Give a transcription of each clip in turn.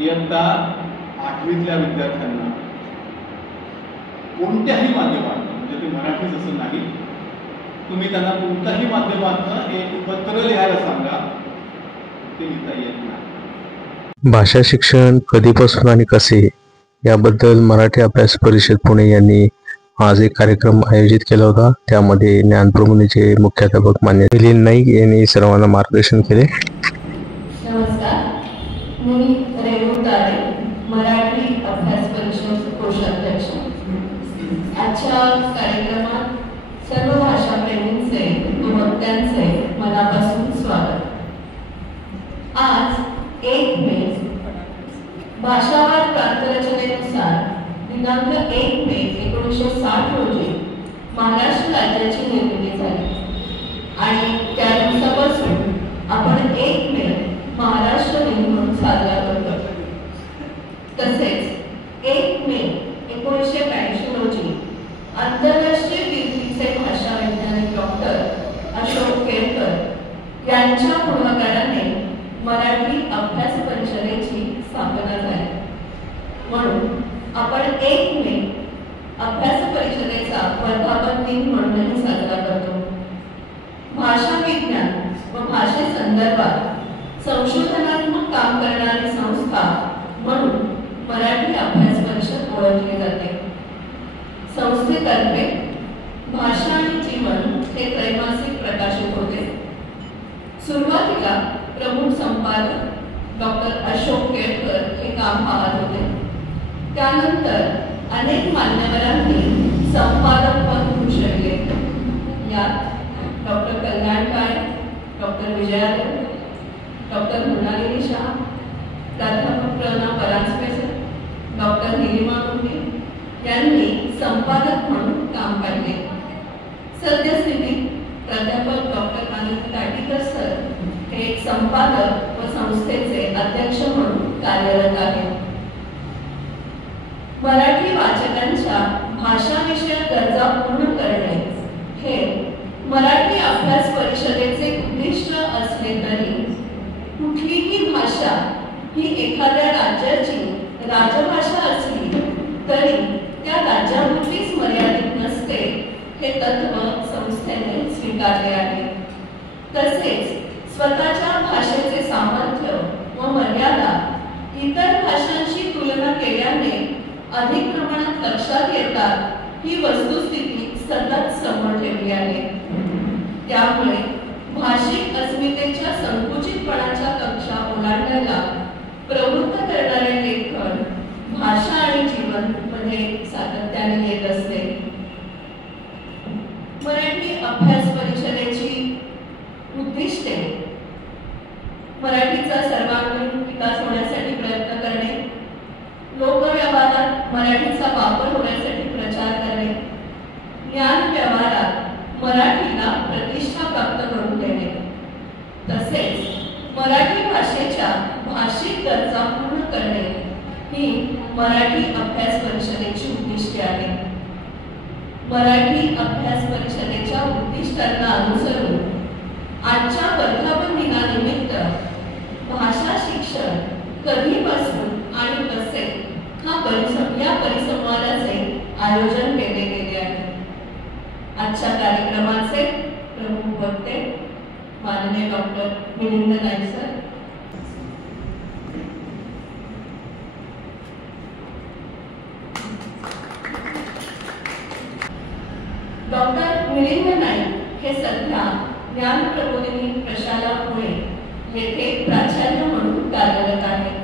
इयत्ता 8वीतल्या विद्यार्थ्यांना कोणत्याही माध्यमातून, म्हणजे ते मराठीच असं नाही, तुम्ही त्यांना कोणत्याही माध्यमातून एक पत्र लिहायला सांगा, ते लिहिता येत नाही. भाषा शिक्षण कधीपासून आणि कसे याबद्दल मराठी अभ्यास परिषद पुणे यांनी आज एक कार्यक्रम आयोजित केला होता. त्यामध्ये ज्ञानप्रबोधिनीचे मुख्याध्यापक मान्य मिलिंद नाईक यांनी सर्वांना मार्गदर्शन केले. नमस्कार, मी रेणू तारे, मराठी अभ्यास परिषद कोषाध्यक्ष. आजच्या कार्यक्रमात सर्व भाषा प्रेमींचे व वक्त्यांचे मनापासून स्वागत. आज 1 मे भाषावार प्रांतरचनेनुसार दिनांक 1 मे 1960 रोजी महाराष्ट्र राज्याची निर्मिती झाली आणि त्या दिवसापासून आपण 1 मे महाराष्ट्र दिन म्हणून साजरा करतो. तसेच 1 मे 1982 रोजी आंतरराष्ट्रीय कीर्तीचे भाषा वैज्ञानिक डॉक्टर अशोक केळकर यांच्या पुढाकाराने मराठी अभ्यास परिषदेची स्थापना झाली. म्हणून आपण 1 मे अभ्यास परिषदेचा वर्धापन दिन म्हणूनही साजरा करतो. भाषा विज्ञान व भाषेसंदर्भात संशोधनात्मक काम करणारी संस्था म्हणून मराठी अभ्यास परिषद ओळखली जाते. संस्थेतर्फे भाषा आणि जीवन हे त्रैमासिक प्रकाशित होते. सुरुवातीला प्रमुख संपादक डॉक्टर अशोक केळकर हे काम पाहत होते. त्यानंतर अनेक मान्यवरांनी संपादक पद भूषवले. यात डॉक्टर कल्याण काळे, डॉक्टर विजया देव, डॉक्टर मृणालिनी शाह, प्राध्यापक प्रणव परांजपे, डॉक्टर निलिमा मुंडे यांनी संपादक म्हणून काम पाहिले. सद्यस्थितीत प्राध्यापक डॉक्टर आनंद काटीकर सर हे एक संपादक व संस्थेचे अध्यक्ष म्हणून कार्यरत आहेत. मराठी वाचकांच्या भाषाविषयक गरजा पूर्ण करणे हे मराठी अभ्यास परिषदेचे उद्दिष्ट असले तरी कुठलीही भाषा ही एखाद्या राज्याची राजभाषा असली तरी त्या राज्यापुरतीच मर्यादित नसते हे तत्व संस्थेने स्वीकारले आहे. तसेच स्वतःच्या भाषेचे सामर्थ्य व मर्यादा इतर भाषांशी तुलना केल्याने अधिक प्रमाणात लक्षात येतात ही वस्तुस्थिती सतत समोर ठेवली आहे. त्यामुळे भाषिक अस्मितेच्या संकुचितपणाच्या कक्षा ओलांडायला प्रवृत्त करणारे लेखन भाषा आणि जीवन मध्ये सातत्याने येत असते. मराठी अभ्यास परिषदेची उद्दिष्टे मराठीचा सर्वांगीण विकास होण्यासाठी प्रयत्न करणे, लोकव्यवहारात मराठीचा वापर होण्यासाठी प्रचार करणे, ज्ञान व्यवहारात मराठीला प्रतिष्ठा प्राप्त करून देणे, तसेच मराठी भाषेच्या भाषिक गरजा पूर्ण करणे ही मराठी अभ्यास परिषदेची उद्दिष्टे आहेत. मराठी अभ्यास परिषदेच्या उद्दिष्टांना अनुसरून आजच्या वर्धापन दिनानिमित्त भाषा शिक्षण कधीपासून आणि कसे या परिसंवादाचे आयोजन केले गेले आहे. आजच्या कार्यक्रमाचे प्रमुख वक्ते माननीय doctor Milind Naik sir, doctor Milind Naik हे सध्या ज्ञानप्रबोधिनी प्रशाला पुणे येथे प्राचार्य म्हणून कार्यरत आहेत.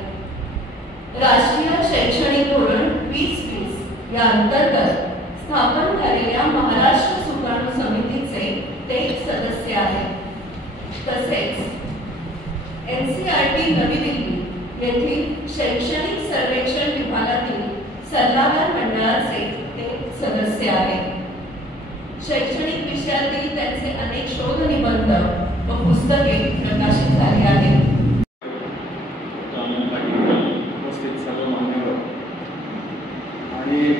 राष्ट्रीय शैक्षणिक धोरण 2020 या अंतर्गत स्थापन झालेल्या महाराष्ट्र सुकाणू समितीचे ते सदस्य आहेत. तसेच NCERT नवी दिल्ली येथील शैक्षणिक सर्वेक्षण विभागातील सल्लागार मंडळाचे ते सदस्य आहेत. शैक्षणिक विषयातील त्यांचे अनेक शोध निबंध व पुस्तके प्रकाशित झाली आहेत. उपस्थित सर्व मान्यवर आणि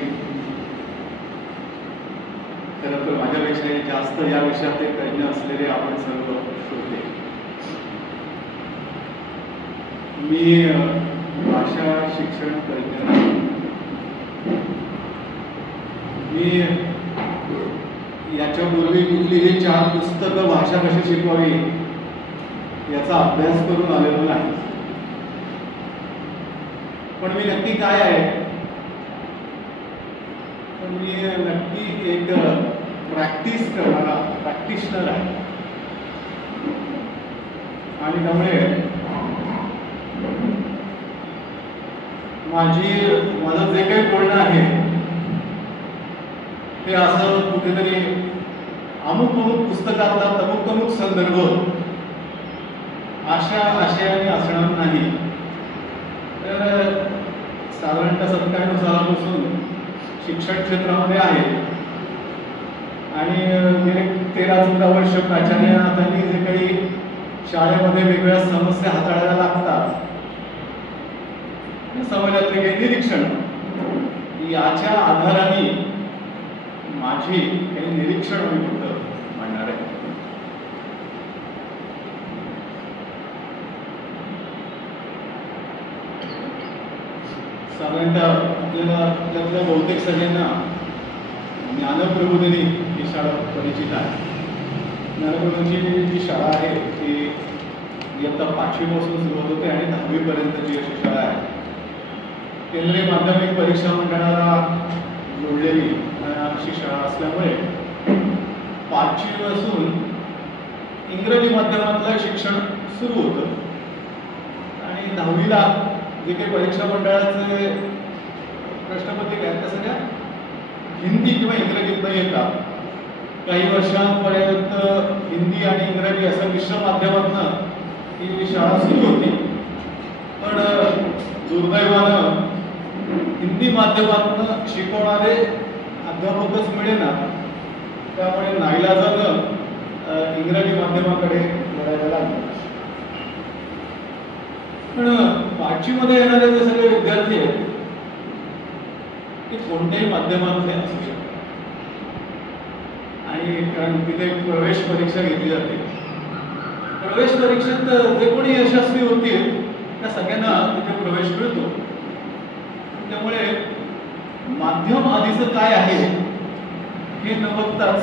खरं तर माझ्यापेक्षा जास्त या विषयात तज्ञ असलेले आपण सर्व श्रोते, मी भाषा शिक्षण तज्ञ नाही. मी याच्यापूर्वी कुठलीही 4 पुस्तकं भाषा कशी शिकवावी याचा अभ्यास करून आलेलो नाही. पण मी नक्की काय आहे, पण मी नक्की एक प्रॅक्टिस करणारा प्रॅक्टिशनर आहे. आणि त्यामुळे माझं जे काही बोलणं आहे ते असं कुठेतरी अमुक पुस्तकातला तमुक संदर्भ अशा आशयाने असणार नाही. तर साधारणतः 97 सालापासून शिक्षण क्षेत्रामध्ये आहे आणि गेले 13-14 वर्ष प्राचार्यांनी जे काही शाळेमध्ये वेगवेगळ्या समस्या हाताळायला लागतात, समाजातले काही निरीक्षण, याच्या आधाराने माझी काही निरीक्षण मी फक्त मांडणार आहे. साधारणतः आपल्याला बहुतेक सगळ्यांना ज्ञानप्रबोधिनी ही शाळा परिचित आहे. ज्ञानप्रबोधिनी जी शाळा आहे ती इयत्ता 5वी पासून सुरुवात होते आणि 10वी पर्यंतची अशी शाळा आहे. केंद्रीय माध्यमिक परीक्षा मंडळाला जोडलेली अशी शाळा असल्यामुळे 5वी पासून इंग्रजी माध्यमातलं शिक्षण सुरू होतं आणि 10वीला जे काही परीक्षा मंडळाचे प्रश्नपत्रिका आहेत त्या सगळ्या हिंदी किंवा इंग्रजीतनं येतात. काही वर्षांपर्यंत हिंदी आणि इंग्रजी असं मिश्र माध्यमातनं ही शाळा सुरू होती. पण दुर्दैवानं हिंदी माध्यमातनं शिकवणारे अध्यापकच मिळेना, त्यामुळे नाईलाजानं इंग्रजी माध्यमाकडे वळायला लागलं. पण 5वीमध्ये येणारे जे सगळे विद्यार्थी आहेत ते कोणत्याही माध्यमातले असू शकतात आणि कारण तिथे प्रवेश परीक्षा घेतली जाते. प्रवेश परीक्षेत जे कोणी यशस्वी होतील त्या सगळ्यांना तिथे प्रवेश मिळतो. त्यामुळे माध्यम आधीचं काय आहे हे न बघताच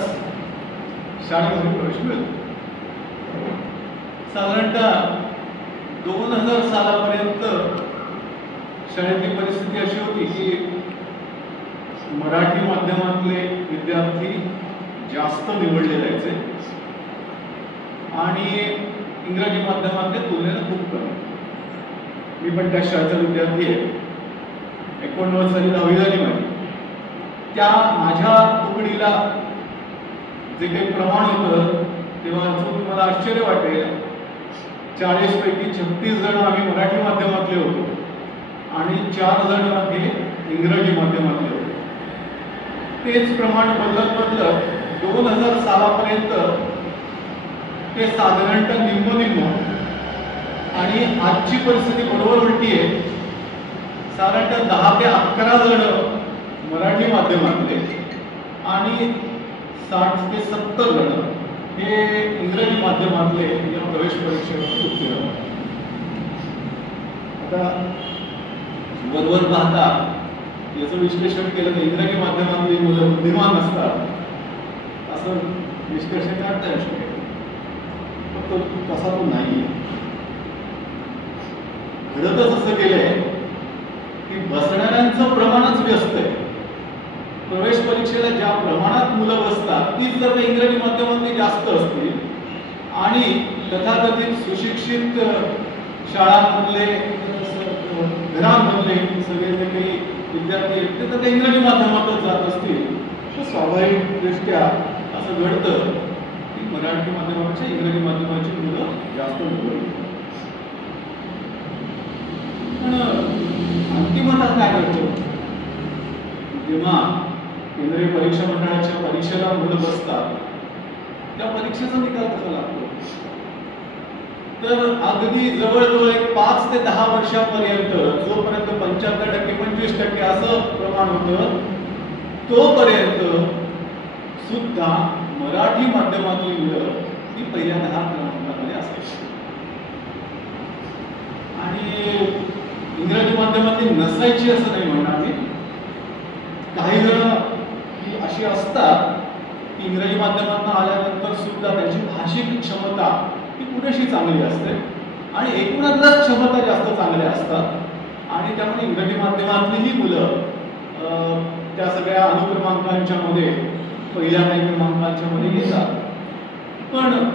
शाळेमध्ये प्रवेश मिळतो. साधारणतः 2000 सालापर्यंत शाळेतली परिस्थिती अशी होती की मराठी माध्यमातले विद्यार्थी जास्त निवडले जायचे आणि इंग्रजी माध्यमातल्या तुलनेनं खूप कमी. मी पण त्या शाळेचा विद्यार्थी आहे. 89 साली 10वी झाली माझी. त्या माझ्या तुकडीला जे काही प्रमाण होतं तेव्हा मला आश्चर्य वाटेल, 40 पैकी 36 जण आम्ही मराठी माध्यमातले होतो आणि 4 जण हे इंग्रजी माध्यमातले होते. तेच प्रमाण बदलत 2000 सालापर्यंत ते साधारणतः निम्म आणि आजची परिस्थिती बरोबर उलटी आहे. साधारणतः 10 ते 11 जण मराठी माध्यमातले आणि 60 ते 70 जण हे इंग्रजी माध्यमातले या प्रवेश परीक्षेवर उत्तीर्ण होतात. आता वरवर पाहता याचं विश्लेषण केलं तर इंग्रजी माध्यमातली मुलं बुद्धिमान असतात असं विश्लेषण करता येऊ शकेल. फक्त तसा तो नाही. घडतच असं केलंय की बसणाऱ्यांचं प्रमाणच व्यस्त आहे. प्रवेश परीक्षेला ज्या प्रमाणात मुलं बसतात तीच जर इंग्रजी माध्यमातली जास्त असतील आणि तथाकथित सुशिक्षित शाळांमधले घरांमधले सगळे जे काही विद्यार्थी आहेत ते इंग्रजी माध्यमातच जात असतील तर स्वाभाविकदृष्ट्या असं घडतं की मराठी माध्यमापेक्षा इंग्रजी माध्यमाची मुलं जास्त निवडली. पण अंतिमतः काय घडतं, जेव्हा केंद्रीय परीक्षा मंडळाच्या परीक्षेला मुलं बसतात त्या परीक्षेचा निकाल कसा लागतो, तर अगदी जवळजवळ 5 ते 10 वर्षापर्यंत जोपर्यंत 75% 25% असं प्रमाण होतं तोपर्यंत सुद्धा मराठी माध्यमातली मुलं ही पहिल्या 10 क्रमांकामध्ये असायची आणि इंग्रजी माध्यमातली नसायची असं नाही म्हणणार मी. काही जण ही अशी असतात की इंग्रजी माध्यमातून आल्यानंतर सुद्धा त्यांची भाषिक क्षमता ही पुरेशी चांगली असते आणि एकूणातल्याच क्षमता जास्त चांगल्या असतात आणि त्यामुळे इंग्रजी माध्यमातली ही मुलं त्या सगळ्या अनुक्रमांकांच्या मध्ये पहिल्या काही क्रमांकांच्या मध्ये येतात. पण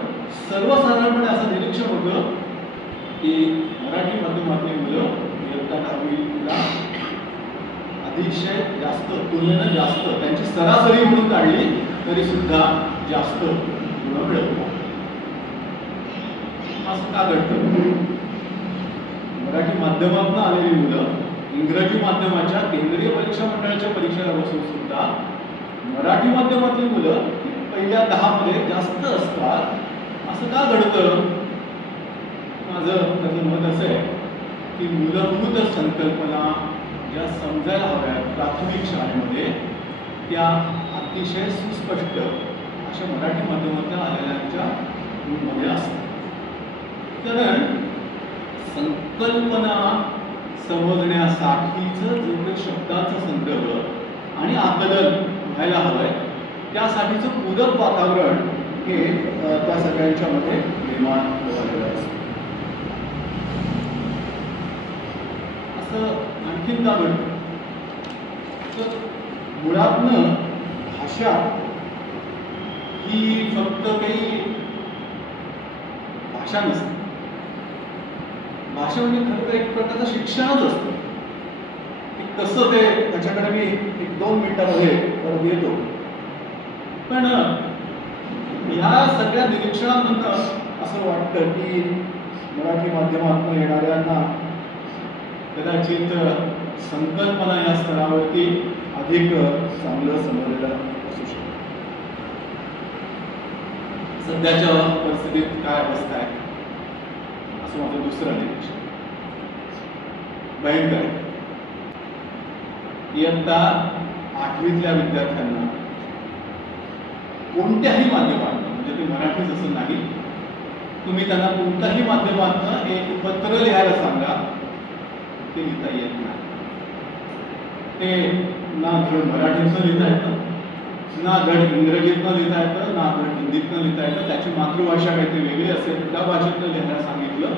सर्वसाधारणपणे असं निरीक्षण होतं की मराठी माध्यमातली मुलं इयत्ता 10वीला अतिशय जास्त, तुलनेनं जास्त, त्यांची सरासरी म्हणून काढली तरी सुद्धा जास्त गुण मिळवतात. असं का घडतं? मराठी माध्यमातून आलेली मुलं इंग्रजी माध्यमाच्या केंद्रीय परीक्षा मंडळाच्या परीक्षेला बसून सुद्धा मराठी माध्यमातली मुलं पहिल्या 10 मध्ये जास्त असतात. असं का घडतं? माझं त्याचं मत असं आहे की मूलभूत संकल्पना ज्या समजायला हव्यात प्राथमिक शाळेमध्ये त्या अतिशय सुस्पष्ट अशा मराठी माध्यमातून आलेल्यांच्या मध्ये असतात. कारण संकल्पना समजण्यासाठीचं जो काही शब्दाचा संदर्भ आणि आकलन व्हायला हवंय त्यासाठीचं पूरक वातावरण हे त्या सगळ्यांच्या मध्ये निर्माण झालेलं असतं. असं आणखीन का घडतं? तर मुळातनं भाषा ही फक्त काही भाषा नसते. भाषा म्हणजे खरं तर एक प्रकारचं शिक्षणच असतं. कसं ते त्याच्याकडे मी 1-2 मिनिटांमध्ये परत येतो. पण ह्या सगळ्या निरीक्षणांमधनं असं वाटतं की मराठी माध्यमातून येणाऱ्यांना कदाचित संकल्पना या स्तरावरती अधिक चांगलं समजलेलं असू शकतं. सध्याच्या परिस्थितीत काय अवस्था आहे असं माझं दुसरं निरीक्षण. भयंकर. इयत्ता 8वीतल्या विद्यार्थ्यांना कोणत्याही माध्यमातून, म्हणजे ते मराठीच असं नाही, तुम्ही त्यांना कोणत्याही माध्यमातून एक पत्र लिहायला सांगा ते लिहिता येत नाही. ते ना धड मराठीतनं लिहिता येतं, ना धड इंग्रजीतनं लिहिता येतं, ना धड हिंदीतनं लिहिता येतं. त्याची मातृभाषा काहीतरी वेगळी असेल त्या भाषेतनं लिहायला सांगितलं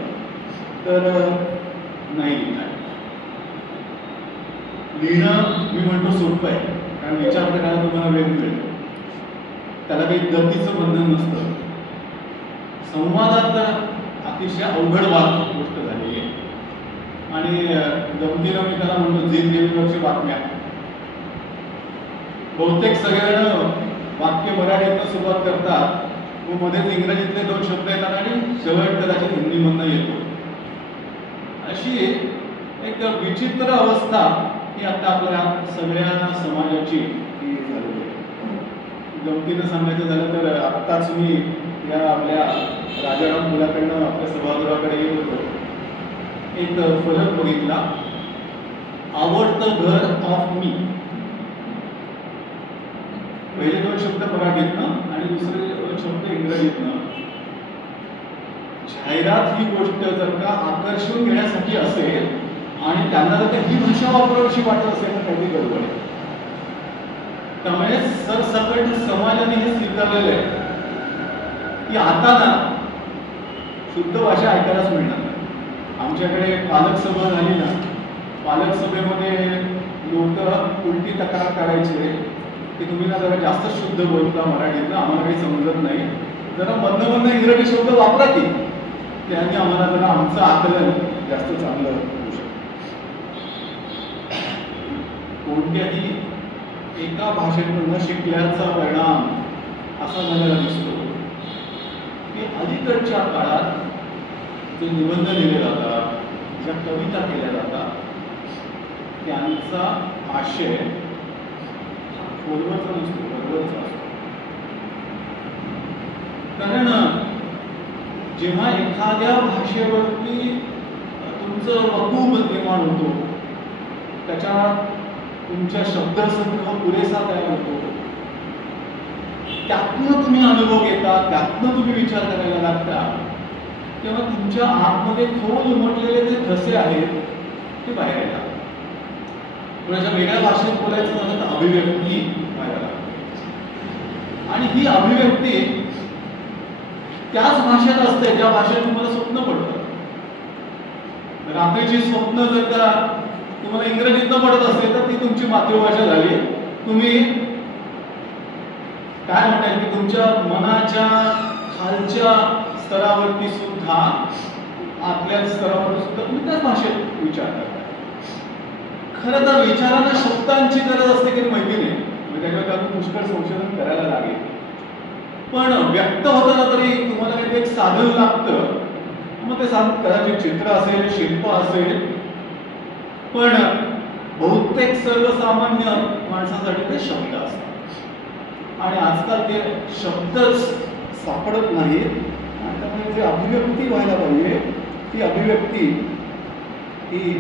तर नाही लिहिता येत. लिहिणं मी म्हणतो सोपं आहे, कारण विचार करायला तुम्हाला वेळ मिळेल. त्याला काही गतीचं बंधन नसतं. संवादात तर अतिशय अवघड गोष्ट झाली आहे आणि गमतीनं मी त्याला म्हणतो झी टीव्हीवरच्या बातम्या. बहुतेक सगळेजण वाक्य मराठीतनं सुरुवात करतात, मग मध्येच इंग्रजीतले 2 शब्द येतात आणि शेवट कदाचित हिंदीमधनं येतो. अशी एक विचित्र अवस्था ही आता आपल्या सगळ्या समाजाची झालेली आहे. गमतीनं सांगायचं झालं तर आत्ताच मी या आपल्या राजाराम मुलाकडनं आपल्या सभागृहाकडे येत होतो. एक फलक बघितला, आवडतं घर ऑफ मी. पहिले 2 शब्द मराठीतनं आणि दुसरे 2 शब्द इंग्रजीतनं. जाहिरात ही गोष्ट जर का आकर्षून घेण्यासाठी असेल आणि त्यांना जर का ही भाषा वापरावीशी वाटत असेल तर काही गडबड आहे. त्यामुळे सरसकट समाजाने हे स्वीकारलेलं आहे की आता ना शुद्ध भाषा ऐकायलाच मिळणार नाही. आमच्याकडे पालक सभा झाली ना, पालक सभेमध्ये लोक उलटी तक्रार करायचे की तुम्ही ना जरा जास्त शुद्ध बोलता मराठीतलं, आम्हाला काही समजत नाही, जरा मधनं इंग्रजी शब्द वापरा की, त्यांनी आम्हाला जरा आमचं आकलन जास्त चांगलं होऊ शकतं. कोणत्याही एका भाषेतून न शिकल्याचा परिणाम असा झालेला दिसतो की अलीकडच्या काळात जे निबंध लिहिले जातात, ज्या कविता केल्या जातात, त्यांचा आशय खोलवरचा नसतो, वरवरचा असतो. कारण जेव्हा एखाद्या भाषेवरती तुमचं वकूब निर्माण होतो, त्याच्यात तुमच्या शब्दसंग्रह पुरेसा तयार होतो, त्यातनं तुम्ही अनुभव घेता, त्यातनं तुम्ही विचार करायला लागता, तेव्हा तुमच्या आतमध्ये खोल उमटलेले जे ठसे आहेत ते बाहेर येतात. थोड्याशा वेगळ्या भाषेत बोलायचं झालं तर अभिव्यक्ती बाहेर येतात. आणि ही अभिव्यक्ती त्याच भाषेत असते ज्या भाषेत तुम्हाला स्वप्न पडतं. रात्रीची स्वप्न जर का तुम्हाला इंग्रजीतनं पडत असेल तर ती तुमची मातृभाषा झाली. तुम्ही काय म्हणताय की तुमच्या मनाच्या खालच्या स्तरावरती सुद्धा आतल्या स्तरावरती सुद्धा तुम्ही त्याच भाषेत विचार करताय. खरं तर विचारांना शब्दांची गरज असते की माहिती नाही, म्हणजे त्याच्यावर पुष्कळ संशोधन करायला लागेल. पण व्यक्त होताना तरी तुम्हाला काही एक साधन लागतं. मग ते साधन कदाचित चित्र असेल, शिल्प असेल, पण बहुतेक सर्वसामान्य माणसासाठी ते शब्द असतात. आणि आजकाल ते शब्दच सापडत नाहीत. आणि त्यामुळे जे अभिव्यक्ती व्हायला पाहिजे ती अभिव्यक्ती ही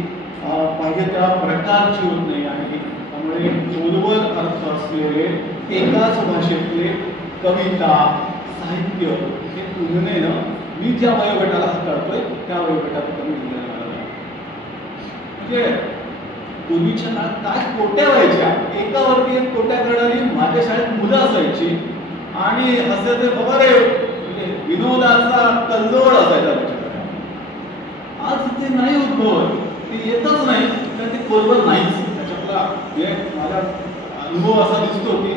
पाहिजे त्या प्रकारची होत नाही. आणि त्यामुळे खोलवर अर्थ असलेले एकाच भाषेतले कविता, साहित्य हे तुलनेनं मी ज्या वयोगटाला हाताळतोय त्या वयोगटात कमी झालेलं नाही. म्हणजे पूर्वीच्या काळात काय कोट्या व्हायच्या, एकावरती एक कोट्या करणारी माझ्या शाळेत मुलं असायची आणि असायचे बाबा रे, म्हणजे विनोदाचा कल्लोळ असायचा त्याच्याकडे. आज ते नाही उद्भवत, ते येतच नाही, तर ते खोलवर नाहीच. त्याच्यातला माझा अनुभव असा दिसतो की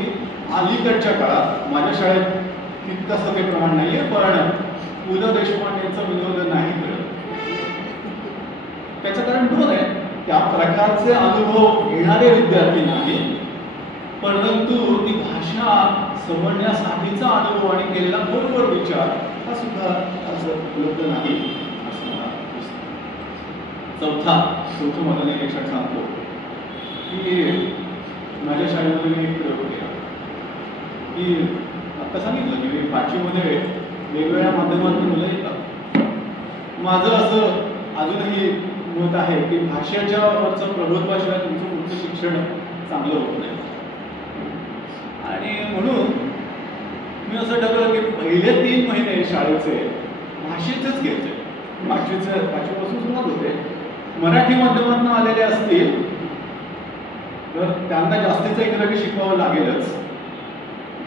अलीकडच्या काळात माझ्या शाळेत तितकंसं ते प्रमाण नाहीये, पण पु ल देशपांडेंचा विनोद नाही कळत. त्याचं कारण दोन आहे. त्या प्रकारचे अनुभव घेणारे विद्यार्थी नाही, परंतु ती भाषा समजण्यासाठीचा अनुभव आणि केलेला बरोबर विचार हा सुद्धा असं उपलब्ध नाही असं मला दिसतं. चौथं मला निरीक्षण सांगतो की माझ्या शाळेमध्ये मी एक प्रयोग केला की आता सांगितलं की 5वीमध्ये वेगवेगळ्या माध्यमातून मुलं येतात. माझं असं अजूनही मत आहे की भाषेच्या वरचं प्रभुत्वाशिवाय तुमचं पुढचं शिक्षण चांगलं होत नाही. आणि म्हणून मी असं ठरवलं की पहिले 3 महिने शाळेचे भाषेचेच घ्यायचे. 5वीपासून सुरुवात होते. मराठी माध्यमातून आलेले असतील तर त्यांना जास्तीचं इंग्रजी शिकवावं लागेलच.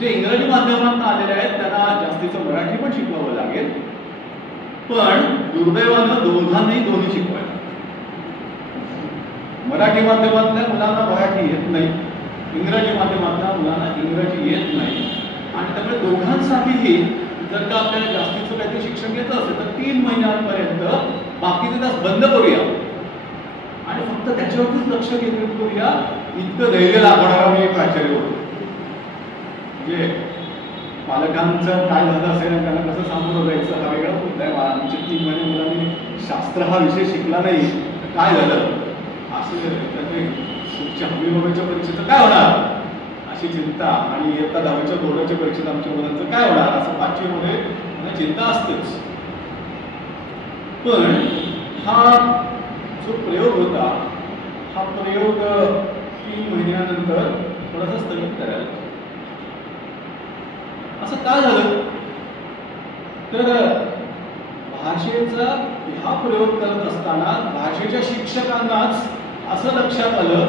जे इंग्रजी माध्यमातून आलेले आहेत त्यांना जास्तीचं मराठी पण शिकवावं लागेल. पण दुर्दैवानं दोन्ही शिकवायला. मराठी माध्यमातल्या मुलांना मराठी येत नाही, इंग्रजी माध्यमातल्या मुलांना इंग्रजी येत नाही. आणि त्यामुळे दोघांसाठीही जर का आपल्याला जास्तीचं काहीतरी शिक्षण घ्यायचं असेल तर 3 महिन्यांपर्यंत बाकीचे तास बंद करूया आणि फक्त त्याच्यावरतीच लक्ष केंद्रित करूया. इतकं धैर्य लागणारा मी एक प्राचार्य होतो. म्हणजे पालकांचं काय झालं असेल आणि त्यांना कसं सामोरं जायचं हा वेगळा मुद्दा आहे. आमचे 3 महिने मुलांनी शास्त्र हा विषय शिकला नाही, काय झालं असं पुढच्या हमीबाबीच्या परीक्षेचं काय होणार अशी चिंता. आणि इयत्ता 10वीच्या बोर्डाच्या परीक्षेत आमच्या मुलांचं काय होणार असं 5वीमध्ये मला चिंता असतेच. पण हा जो प्रयोग होता हा प्रयोग 3 महिन्यानंतर थोडासा स्थगित करायला. असं काय झालं तर भाषेचा हा प्रयोग करत असताना भाषेच्या शिक्षकांनाच असं लक्षात आलं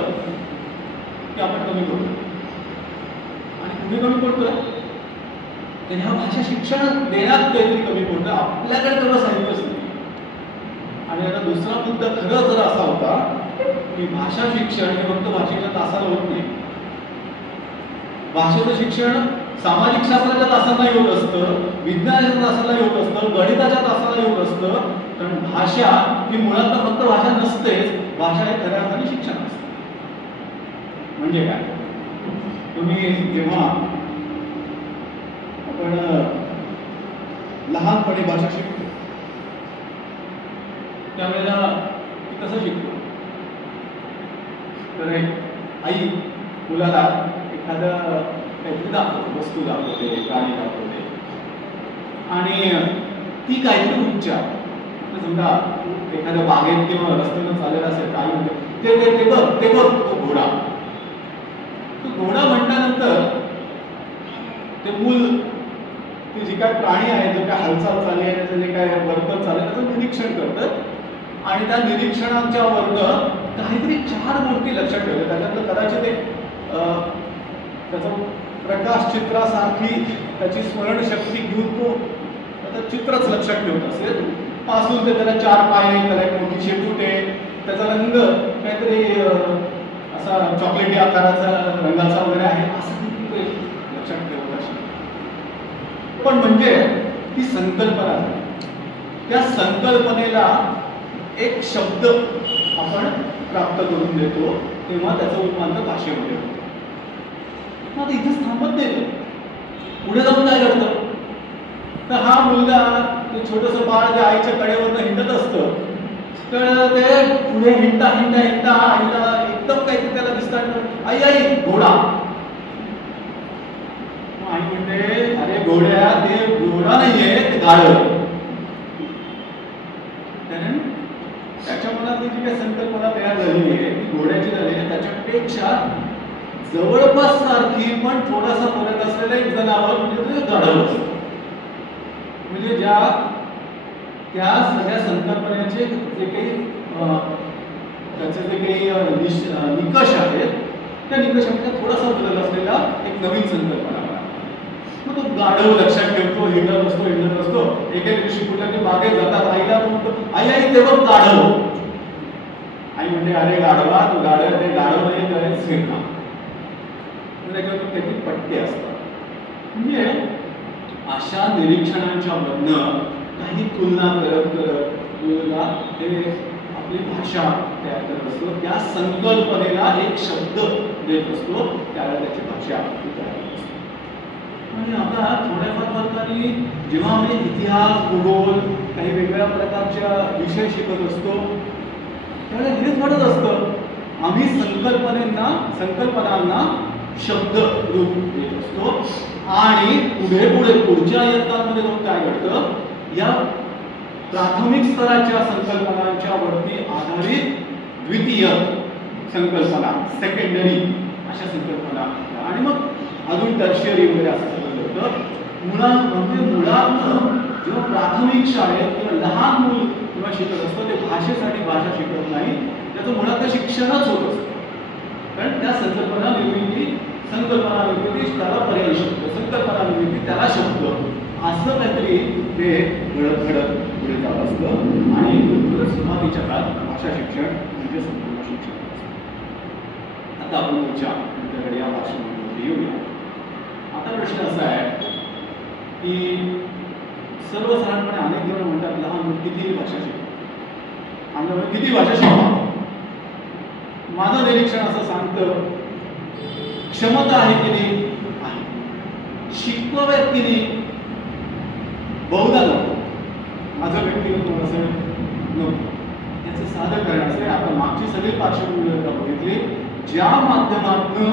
की आपण कमी पडतो. आणि कुठे कमी पडतोय तर ह्या भाषा शिक्षण देण्यात काहीतरी कमी पडतं. आपल्याकडे तेवढं साहित्यच नाही. आणि आता दुसरा मुद्दा खरं जर असा होता की भाषा शिक्षण हे फक्त भाषेच्या तासाला होत नाही. भाषेचं शिक्षण सामाजिक शास्त्राच्या तासाला होत असतं, विज्ञानाच्या तासाला होत असतं, गणिताच्या तासाला होत असतं. कारण भाषा ही मुळात फक्त भाषा नसतेच, भाषा हे खऱ्या अर्थाने शिक्षण असतं. म्हणजे काय, तुम्ही जेव्हा आपण लहानपणी भाषा शिकतो त्यावेळेला कसं शिकतो तर आई मुलाला एखादं काहीतरी दाखवते, वस्तू दाखवते, गाणी दाखवते आणि ती काहीतरी उच्चार. समजा एखाद्या बागेत किंवा रस्त्यानं चाललेला असेल काय म्हणते ते बघ तो घोडा. तो घोडा म्हटल्यानंतर ते मूल ते जे काय प्राणी आहे, जो काय हालचाल चालली आहे, त्याचं जे काय वर्तन चाललंय त्याचं निरीक्षण करतं आणि त्या निरीक्षणाच्या वरनं काहीतरी 4 गोष्टी लक्षात ठेवल्या. त्याच्यातलं कदाचित एक त्याचं प्रकाश चित्रासारखी त्याची स्मरणशक्ती घेऊन तो त्याचं चित्रच लक्षात ठेवत असेल. पासून ते त्याला 4 पाय, त्याला एक मोठी शेपूट आहे, त्याचा रंग काहीतरी असा चॉकलेटी आकाराचा रंगाचा वगैरे आहे, असं ते लक्षात ठेवत असेल. पण म्हणजे ती संकल्पना, त्या संकल्पनेला एक शब्द आपण प्राप्त करून देतो, तेव्हा त्याचं रूपांतर भाषेमध्ये होतं. आता इथेच थांबत नाही, पुढे जाऊन काय घडतं, तर हा मुलगा ते छोटंसं बाळ जे आईच्या कडेवरनं हिंडत असतं, तर ते पुढे हिंडता आईला एकदम काहीतरी त्याला दिसतात, आई आई घोडा. आई म्हणते, अरे घोड्या, ते घोडा नाहीये, ते गाढव. त्याच्या मनातली जी काही संकल्पना तयार झालेली आहे ती घोड्याची झालेली आहे, त्याच्यापेक्षा जवळपास सारखी पण थोडासा फरक असलेला एक जनावर म्हणजे ते गाढव असतं. म्हणजे त्या सगळ्या संकल्पनेचे जे काही त्याचे जे काही निकष आहेत, त्या निकषामध्ये थोडासा बदल असलेला एक नवीन संकल्पना. मग तो गाढव लक्षात ठेवतो, हिंडत असतो. एके दिवशी कुठल्या बागेत जातात, आईला म्हणतो, आई आई ते बघ गाढव. आई म्हणते, अरे गाढवा, तू गाढव, ते गाढव नाही तर सिंह. त्याच्यावर त्याची पट्टे असतात. म्हणजे अशा निरीक्षणांच्या मधनं काही तुलना करत मुलगा ते आपली भाषा तयार करत असतो, त्या संकल्पनेला एक शब्द देत असतो, त्याला त्याची भाषा तयार होत असते. आणि आता थोड्याफार फरकाने जेव्हा आम्ही इतिहास, भूगोल, काही वेगवेगळ्या प्रकारच्या विषय शिकत असतो, त्यावेळेला हेच घडत असतं, आम्ही संकल्पनांना शब्द रूप देत असतो. आणि पुढच्या इयत्तांमध्ये जाऊन काय घडतं, या प्राथमिक स्तराच्या संकल्पनांच्या वरती आधारित द्वितीय संकल्पना, सेकंडरी अशा संकल्पना, आणि मग अजून टर्शियरी वगैरे असं सगळं होतं. मुळात जेव्हा प्राथमिक शाळेत किंवा लहान मूल जेव्हा शिकत असतं, ते भाषेसाठी भाषा शिकत नाही, त्याचं मुळात शिक्षणच होत असतं. कारण त्या संकल्पना निर्मिती त्याला पर्यायी शब्द, संकल्पना निर्मिती त्याला शब्द, असं काहीतरी ते घडत पुढे जात असतं. आणि सुरुवातीच्या काळात भाषा शिक्षण म्हणजे संपूर्ण शिक्षण असतं. आता आपण तुमच्याकडे या भाषेमध्ये येऊया. आता प्रश्न असा आहे की सर्वसाधारणपणे अनेक जण म्हणतात, लहान मुलं किती भाषा शिकतात, आम्ही किती भाषा शिकतो. माझं निरीक्षण असं सांगतं, क्षमता आहे की नाही आहे, शिकवाव्यात की नाही बहुधा नको. माझं व्यक्तिगत मत असं नको. याचं साधं कारण असं आहे, आपण मागची सगळी पार्श्वभूमी बघितली, ज्या माध्यमातून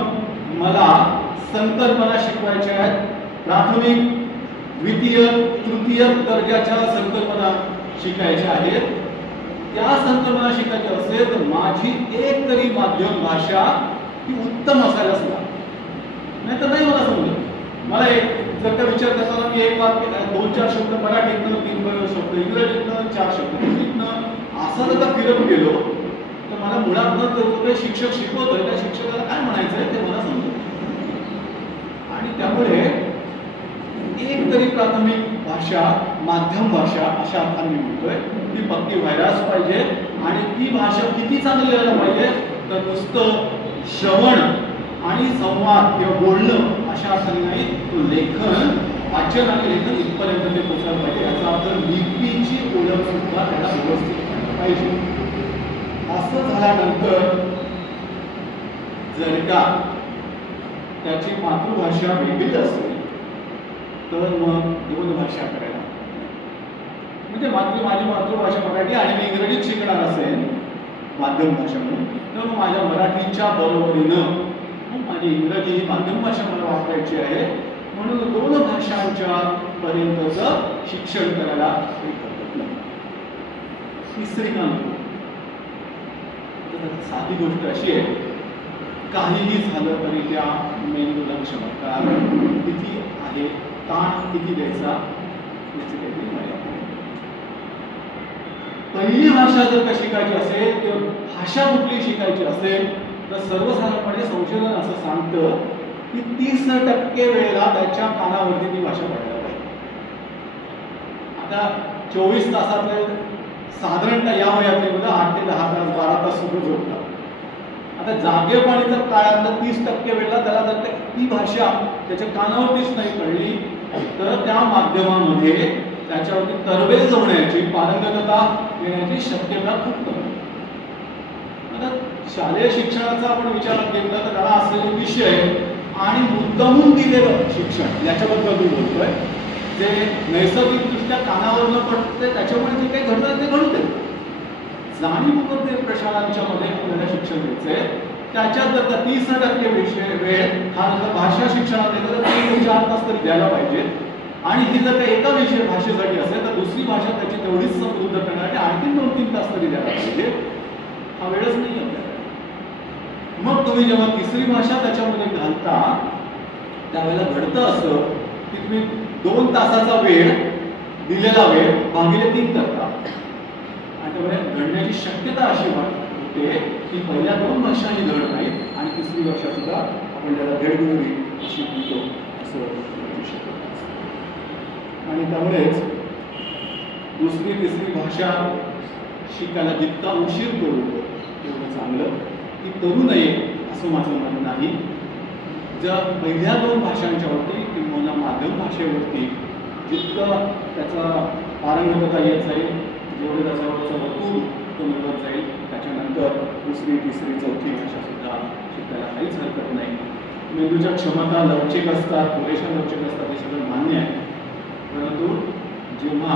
मला संकल्पना शिकवायच्या आहेत, प्राथमिक, द्वितीय, तृतीय दर्जाच्या संकल्पना शिकायच्या आहेत, त्या संकल्पना शिकायच्या असेल तर माझी एक तरी माध्यम भाषा ही उत्तम असायलाच लागते, नाही तर नाही मला समजत. मला एक जर का विचार करताना मी एक वाक्य 2-4 शब्द मराठीतनं, 3 शब्द इंग्रजीतनं, 4 शब्द हिंदीतनं असं जर का फिरत गेलो तर मला मुळातनं जो काही शिक्षक शिकवतोय त्या शिक्षकाला काय म्हणायचं आहे ते मला समजत. आणि त्यामुळे एक तरी प्राथमिक भाषा, माध्यम भाषा अशा अर्थाने मी म्हणतोय, ती पक्की व्हायलाच पाहिजे. आणि ती भाषा किती चांगली व्हायला पाहिजे तर नुसतं श्रवण आणि संवाद किंवा बोलणं अशा अर्थाने नाही, तो लेखन, वाचन आणि लेखन इथपर्यंत ते पोहोचायला पाहिजे. याचा अर्थ लिपीची ओळख सुद्धा त्याला व्यवस्थित करायला पाहिजे. असं झाल्यानंतर जर का त्याची मातृभाषा वेगळी असेल तर मग 2 भाषा करायला, म्हणजे माझी मातृभाषा मराठी आणि मी इंग्रजीत शिकणार असेल माध्यम भाषा म्हणून, तर मग माझ्या मराठीच्या बरोबरीनं मग माझी इंग्रजी ही माध्यम भाषा मला वापरायची आहे. म्हणून 2 भाषांच्या पर्यंतचं शिक्षण करायला हरकत नाही. तिसरी साधी गोष्ट अशी आहे, काहीही झालं तरी त्या मेंदूला क्षमता किती आहे, ताण किती द्यायचा याची काहीतरी मर्यादा. पहिली भाषा जर का शिकायची असेल किंवा भाषा कुठली शिकायची असेल तर सर्वसाधारणपणे संशोधन असं सांगतं की 30% वेळेला त्याच्या कानावरती ती भाषा पडायला पाहिजे. आता 24 तासातले साधारणतः या वयातले मुलं 8 ते 10 तास 12 तास सुद्धा झोपतात. आता जागेपणीचा काळातला 30% वेळेला त्याला जर ती भाषा त्याच्या कानावरतीच नाही कळली तर त्या माध्यमामध्ये त्याच्यावरती तरबेज होण्याची पारंगतता येण्याची शक्यता खूप कमी. आता शालेय शिक्षणाचा आपण विचार केला तर त्याला असलेले विषय आणि मुद्दामून दिलेलं शिक्षण याच्याबद्दल मी बोलतोय, जे नैसर्गिकदृष्ट्या कानावर न पडते त्याच्यामुळे जे काही घडतं ते घडू दे. जाणीवपूर्वक ते प्रशालांच्या मध्ये आपल्याला शिक्षण द्यायचंय, त्याच्यात जर 30% विषय वेळ हा जर भाषा शिक्षणात येतो तर 3 ते 4 तास तरी द्यायला पाहिजे. आणि ही जर का एका विषय भाषेसाठी असेल तर दुसरी भाषा त्याची तेवढीच समृद्ध करण्यासाठी आणखी 2-3 तास तरी द्यायला पाहिजे. हा वेळच नाही आपल्याकडे. मग तुम्ही जेव्हा तिसरी भाषा त्याच्यामध्ये घालता त्यावेळेला घडतं असं की तुम्ही 2 तासाचा वेळ दिलेला वेळ भागिले 3 करता आणि त्यामुळे घडण्याची शक्यता अशी होते की पहिल्या 2 भाषाही घड नाहीत आणि तिसरी भाषा सुद्धा आपण त्याला भेडगुरी अशी म्हणतो असं म्हणू शकतो. आणि त्यामुळेच दुसरी तिसरी भाषा शिकायला जितका उशीर करू तेवढं चांगलं, की करू नये असं माझं म्हणणं नाही. जर पहिल्या 2 भाषांच्यावरती किंवा माध्यम भाषेवरती जितकं त्याचा पारंगतता येत जाईल, जेवढे त्याच्यावरचा वतूर तो मिळत जाईल, त्याच्यानंतर दुसरी तिसरी चौथी भाषा सुद्धा शिकायला काहीच हरकत नाही. मेंदूच्या क्षमता लवचिक असतात, पुरेशा लवचिक असतात, हे सगळं मान्य आहे. परंतु जेव्हा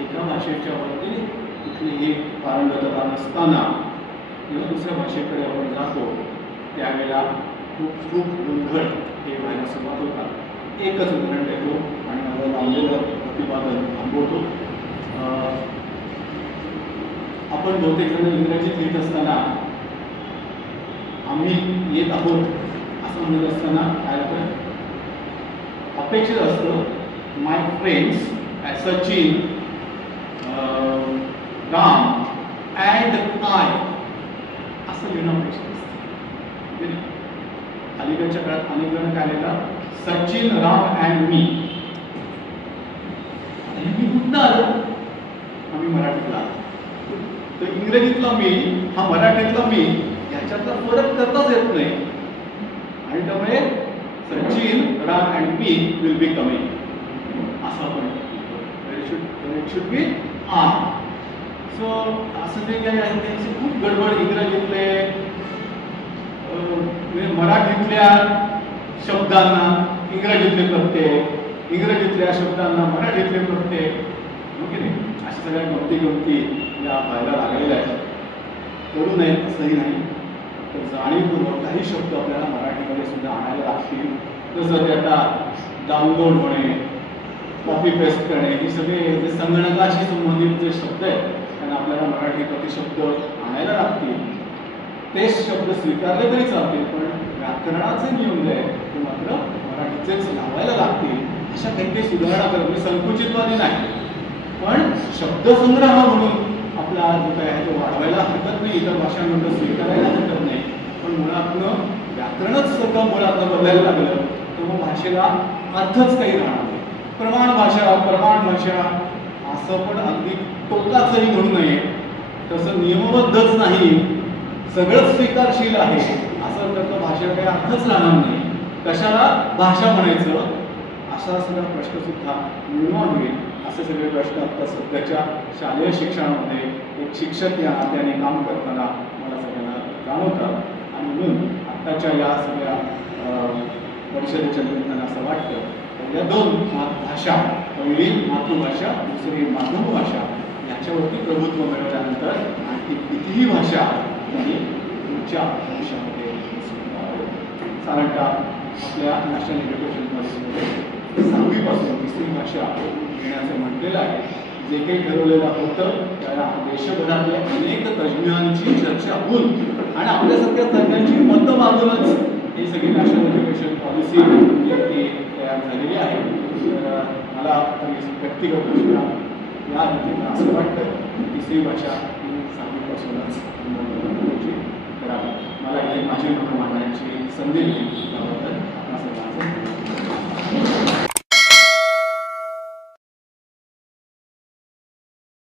एका भाषेच्या वरती कुठलीही पारंगतता नसताना जेव्हा दुसऱ्या भाषेकडे आपण जातो त्यावेळेला खूप खूप गोंधळ हे व्हायला सुरुवात होतात. एकच उदाहरण देतो आणि माझं लांबलेलं प्रतिपादन थांबवतो. आपण बहुतेक जण इंग्रजीत लिहित असताना आम्ही येत आहोत असं म्हणत असताना काय होतं, अपेक्षित असतं my friends Sachin, Ram and I असं लिहिणं अपेक्षित असतं. अलीकडच्या काळात अनेक जण काय लिहितात, सचिन, राम अँड मी. मी कुठं आलो, आम्ही मराठीतला. तर इंग्रजीतला मी हा मराठीतला मी ह्याच्यातला फरक करताच येत नाही आणि त्यामुळे Sachin, Ram and me will be coming असं आपण it should be R. So असं जे काही आहे ते खूप गडबड इंग्रजीतले मराठीतल्या शब्दांना इंग्रजीतले प्रत्यय, इंग्रजीतल्या शब्दांना मराठीतले प्रत्यय, ओके नाही, अशा सगळ्या गमती या व्हायला लागलेल्या आहेत. करू नये असंही नाही, तर जाणीवपूर्वक काही शब्द आपल्याला मराठीमध्ये सुद्धा आणायला लागतील. जसं ते आता डाउनलोड होणे, कॉपी पेस्ट करणे, हे सगळे जे संगणकाशी संबंधित जे शब्द आहेत त्यांना आपल्याला मराठीमध्ये शब्द आणायला लागतील. तेच शब्द स्वीकारले तरी चालतील, पण व्याकरणाचे नियम जे आहेत ते मात्र मराठीचेच लावायला लागतील. अशा काही सुधारणा करणे संकुचितवादी नाही, पण शब्दसंग्रह म्हणून आपला जो काय आहे तो वाढवायला हरकत नाही, इतर भाषांमध्ये स्वीकारायला हरकत नाही. पण मुळातनं व्याकरणच सगळं मुळातनं बदलायला लागलं तर मग भाषेला अर्थच काही राहणार नाही. प्रमाण भाषा असं पण अगदी टोकाचंही म्हणू नये, तसं नियमबद्धच नाही, सगळंच स्वीकारशील आहे असं तर भाषेला काही अर्थच राहणार नाही. कशाला भाषा म्हणायचं असा सगळा प्रश्न सुद्धा निर्माण होईल. असे सगळे प्रश्न आता सध्याच्या शालेय शिक्षणामध्ये एक शिक्षक या नात्याने काम करताना मला सगळ्यांना जाणवतात. आणि म्हणून आत्ताच्या या सगळ्या परिषदेच्या निमित्तानं असं वाटतं या 2 भाषा, पहिली मातृभाषा, दुसरी माध्यमभाषा, याच्यावरती प्रभुत्व मिळवल्यानंतर आणखी कितीही भाषा आणि पुढच्या भविष्यामध्ये साधारणतः आपल्या नॅशनल एज्युकेशन पॉलिसीमध्ये 6वीपासून 3री भाषा घेण्याचं म्हटलेलं आहे. जे काही ठरवलेलं होतं त्याला देशभरातल्या अनेक तज्ज्ञांची चर्चा होऊन आणि आपल्यासारख्या तज्ज्ञांची मतं मागूनच ही सगळी नॅशनल एज्युकेशन पॉलिसी ती तयार झालेली आहे. तर मला व्यक्तिगत दृष्ट्या या व्यतिरिक्त असं वाटतं की तिसरी भाषा ही 7वीपासूनच करावी. मला इथे माझी मतं मांडण्याची संधी दिली